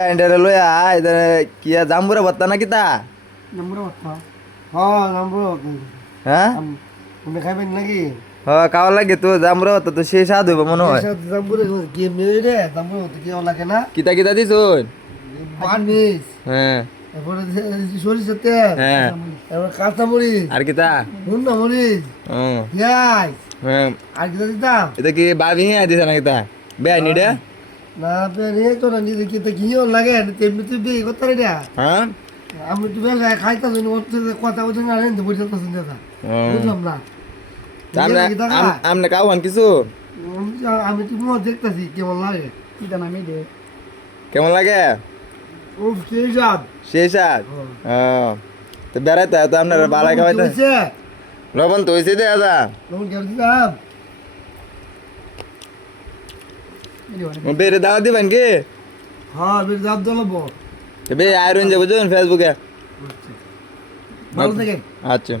এন্ডারে লইয়া এদের কিয়া জাম্বুরা ভর্তা না কিতা জাম্বুরা ভর্তা হ্যাঁ জাম্বুরা ভর্তা হ্যাঁ আপনি খাইবেন নাকি হ্যাঁ খাওয়া লাগে তো জাম্বুরা ভর্তা তো সেই স্বাদ হইব মনে হয় জাম্বুরা কি মেয়ে রে জাম্বুরা ভর্তা কি লাগে না কিতা কিতা দিছুন বানিস হ্যাঁ এরপরে সরিষার তেল হ্যাঁ এরপর কাঁচা মরিচ আর কিতা হুন্না মরিচ হুম পেঁয়াজ হ্যাঁ আর কি দিতাম এটা কি বাবি হ্যাঁ দিছে না কিতা বেআই নিডে না পেয়ে তো না নিজে কি তো ঘিও লাগে তেমনি তুই বিয়ে করতে রে হ্যাঁ আমি তো বেশ খাইতাম কথা বলতে না রেন তো বুঝতে পারছেন দাদা বুঝলাম না আমনে খাওয়ান কিছু আমি তো মত দেখতেছি কেমন লাগে কি জানা আমি দে কেমন লাগে ও সেই স্বাদ সেই স্বাদ তো বেড়াইতে তো আপনার বালাই খাওয়াইতে লবণ তো হয়েছে দে দাদা লবণ কেমন দিতাম বেড়ে দাওয়া দিবেন কি হ্যাঁ বেশ দাম দলবো বে আয়রন যে বুঝুন ফেসবুকে ভালো থেকে আচ্ছা